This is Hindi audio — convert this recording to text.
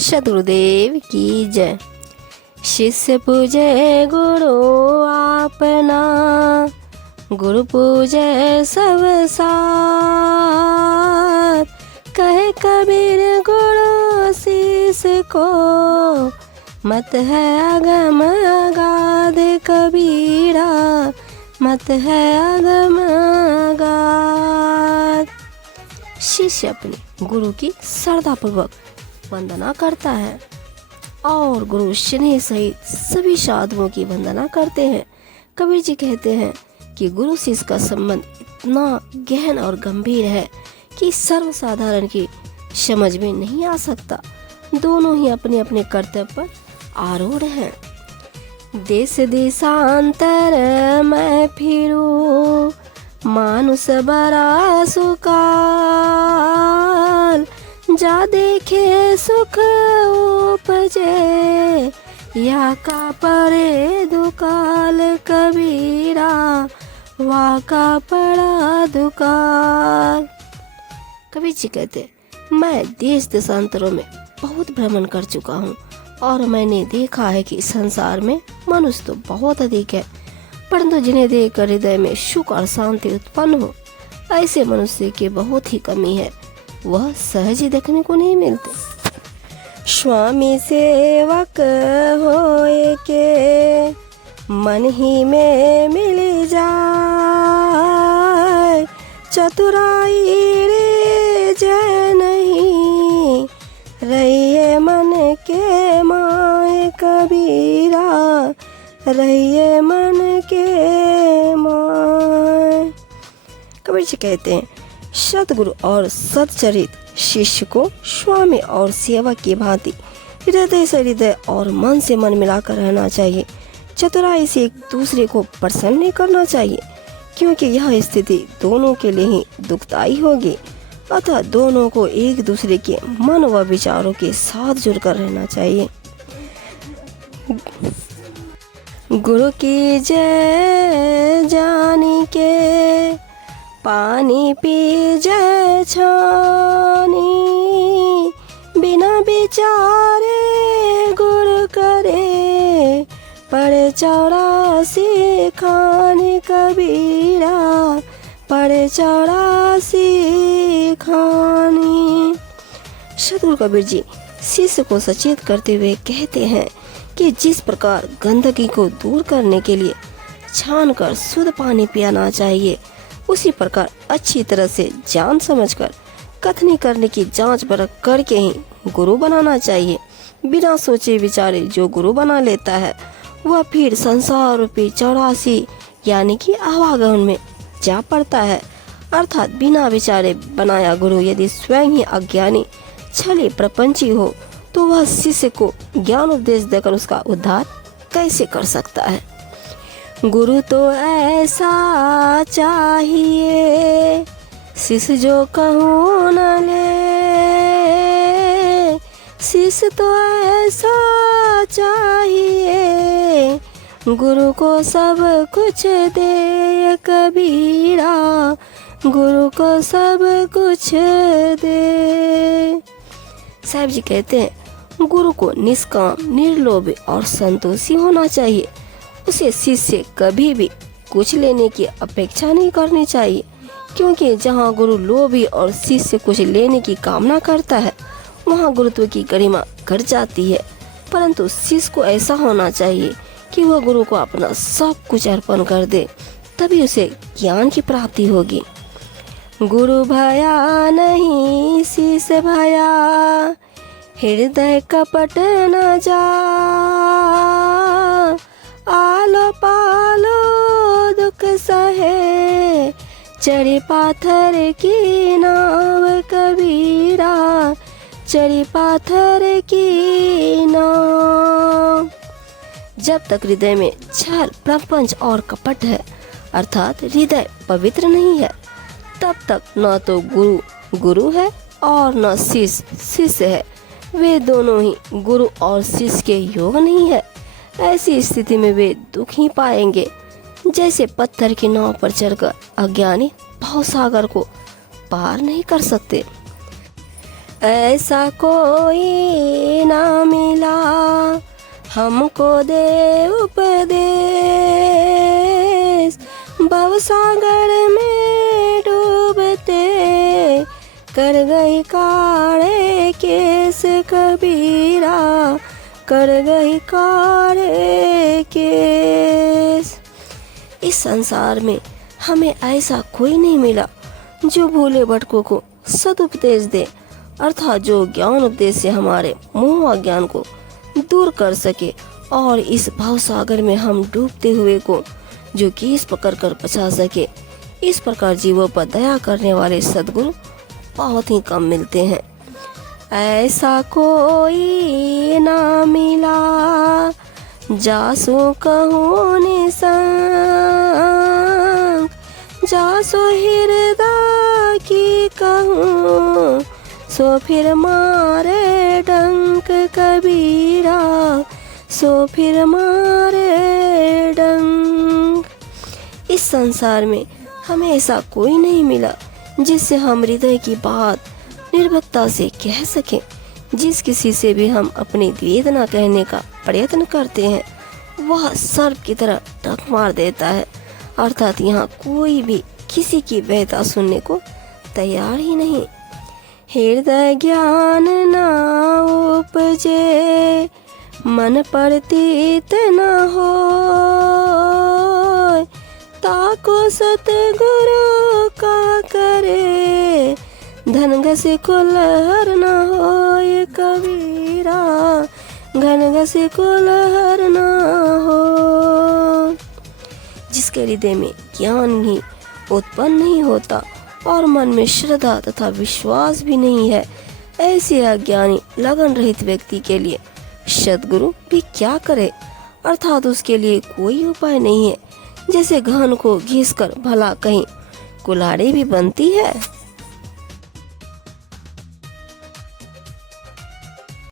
सद्गुरुदेव की जय। शिष्य पूजे गुरु आपना, गुरु पूजे सब साथ। कहे कबीर गुरु शीस को, मत है अगम अगाध कबीरा, मत है अगम अगाध। शिष्य अपने गुरु की श्रद्धापूर्वक वंदना करता है और गुरु स्नेह सहित सभी साधुओं की वंदना करते हैं। कबीर जी कहते हैं कि गुरु शिष्य का संबंध इतना गहन और गंभीर है कि सर्वसाधारण की समझ में नहीं आ सकता। दोनों ही अपने अपने कर्तव्य पर आरूढ़ हैं। देश देशांतर मैं फिरूं, मानुष बड़ा सुकाल। जा देखे सुख उपजे, या का परे दुकाल कबीरा, वा का पड़ा दुकाल। कबीर जी कहते, मैं देश देशांतरों में बहुत भ्रमण कर चुका हूँ और मैंने देखा है कि संसार में मनुष्य तो बहुत अधिक है, परंतु जिन्हें देखकर हृदय में सुख और शांति उत्पन्न हो, ऐसे मनुष्य की बहुत ही कमी है। वह सहज ही देखने को नहीं मिलते। स्वामी सेवक होए के, मन ही में मिल जाए। चतुराई रे जय नहीं, रहिए मन के माए कबीरा, रहिए मन के माए। कबीर जी कहते हैं, सतगुरु और सच्चरित शिष्य को स्वामी और सेवक की भांति हृदय से हृदय और मन से मन मिलाकर रहना चाहिए। चतुराई से एक दूसरे को प्रसन्न नहीं करना चाहिए, क्योंकि यह स्थिति दोनों के लिए ही दुखदायी होगी। अतः दोनों को एक दूसरे के मन व विचारों के साथ जुड़कर रहना चाहिए। गुरु की जय जानी के, पानी पी जय छानी। बिना विचारे गुरु करे, पड़े 84 खानी कबीरा, पड़े 84 खानी। सद्गुरु कबीर जी शिष्य को सचेत करते हुए कहते हैं कि जिस प्रकार गंदगी को दूर करने के लिए छान कर शुद्ध पानी पियाना चाहिए, उसी प्रकार अच्छी तरह से जान समझकर कथनी करने की जांच परख करके ही गुरु बनाना चाहिए। बिना सोचे विचारे जो गुरु बना लेता है, वह फिर संसार रूपी 84 यानी कि आवागमन में जा पड़ता है। अर्थात बिना विचारे बनाया गुरु यदि स्वयं ही अज्ञानी छली प्रपंची हो, तो वह शिष्य को ज्ञान उपदेश देकर उसका उद्धार कैसे कर सकता है। गुरु तो ऐसा चाहिए, शिष्य जो कहूँ न ले। शिष्य तो ऐसा चाहिए, गुरु को सब कुछ दे कबीरा, गुरु को सब कुछ दे। साहब जी कहते हैं, गुरु को निष्काम, निर्लोभ और संतोषी होना चाहिए। उसे शिष्य कभी भी कुछ लेने की अपेक्षा नहीं करनी चाहिए, क्योंकि जहाँ गुरु लोभी और शिष्य कुछ लेने की कामना करता है, वहाँ गुरुत्व की गरिमा घट जाती है। परंतु शिष्य को ऐसा होना चाहिए कि वह गुरु को अपना सब कुछ अर्पण कर दे, तभी उसे ज्ञान की प्राप्ति होगी। गुरु भया नहीं शिष्य भया, हृदय कपट न जा। आलो पालो दुख सहे, चढ़ी पाथर की नाव कबीरा, चढ़ी पाथर की नाव। जब तक हृदय में छल, प्रपंच और कपट है, अर्थात हृदय पवित्र नहीं है, तब तक न तो गुरु गुरु है और न शिष्य शिष्य है। वे दोनों ही गुरु और शिष्य के योग नहीं है। ऐसी स्थिति में वे दुख ही पाएंगे, जैसे पत्थर की नाव पर चढ़कर अज्ञानी भवसागर को पार नहीं कर सकते। ऐसा कोई ना हमको दे उपदेश। भवसागर में डूबते कर गई काळे केस कबीरा, कर गई काळे केस। इस संसार में हमें ऐसा कोई नहीं मिला जो भोले भटकों को सदुपदेश दे, अर्थात जो ज्ञान उपदेश से हमारे मोह अज्ञान को दूर कर सके और इस भावसागर में हम डूबते हुए को जो केस पकड़ कर बचा सके। इस प्रकार जीवों पर दया करने वाले सद्गुरु बहुत ही कम मिलते हैं। ऐसा कोई ना मिला जासो कहूँ निसंग, जासो हृदय की कहूँ सो फिर मारे डंक कबीरा, सो फिर मारे डंक। इस संसार में हमें ऐसा कोई नहीं मिला जिससे हम हृदय की बात निर्भीकता से कह सकें। जिस किसी से भी हम अपनी वेदना कहने का प्रयत्न करते हैं वह सर्प की तरह टक मार देता है, अर्थात यहाँ कोई भी किसी की व्यथा सुनने को तैयार ही नहीं। हृदय ज्ञान ना उपजे मन प्रतीत न हो, ताको सतगुरु का करे धन घसे को लहर न होए कबीरा, घन घसे को लहर न हो। जिसके हृदय में ज्ञान ही उत्पन्न नहीं होता और मन में श्रद्धा तथा विश्वास भी नहीं है, ऐसे अज्ञानी लगन रहित व्यक्ति के लिए सद्गुरु भी क्या करे, अर्थात उसके लिए कोई उपाय नहीं है। जैसे घन को घिसकर भला कहीं कुल्हाड़ी भी बनती है।